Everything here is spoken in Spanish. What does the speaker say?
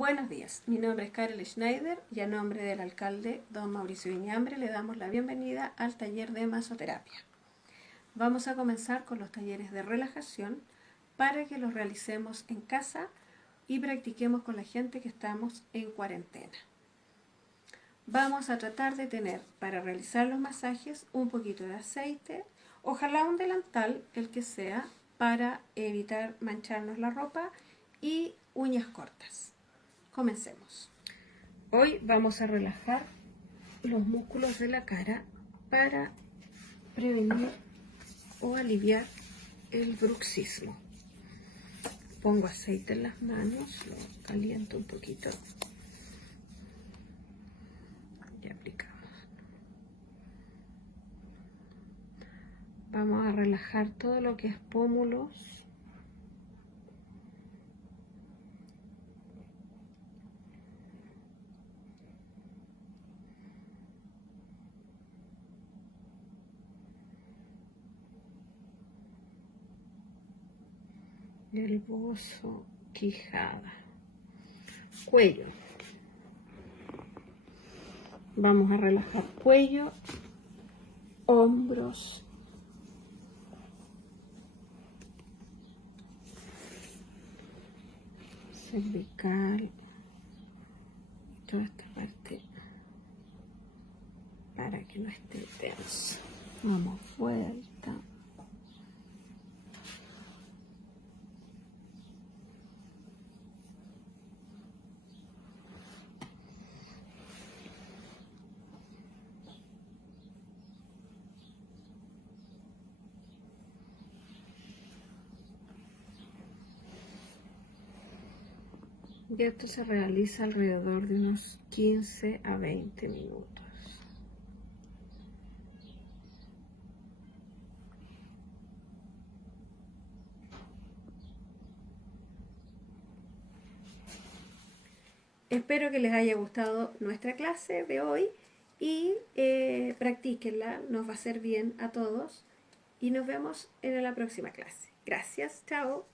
Buenos días, mi nombre es Karel Schneider y a nombre del alcalde don Mauricio Viñambre le damos la bienvenida al taller de masoterapia. Vamos a comenzar con los talleres de relajación para que los realicemos en casa y practiquemos con la gente que estamos en cuarentena. Vamos a tratar de tener para realizar los masajes un poquito de aceite, ojalá un delantal, el que sea, para evitar mancharnos la ropa y uñas cortas. Comencemos. Hoy vamos a relajar los músculos de la cara para prevenir o aliviar el bruxismo. Pongo aceite en las manos, lo caliento un poquito y aplicamos. Vamos a relajar todo lo que es pómulos, el bozo, quijada, cuello. Vamos a relajar cuello, hombros, cervical, toda esta parte para que no esté tenso. Damos vuelta. Y esto se realiza alrededor de unos 15 a 20 minutos. Espero que les haya gustado nuestra clase de hoy y practíquenla, nos va a hacer bien a todos y nos vemos en la próxima clase. Gracias, chao.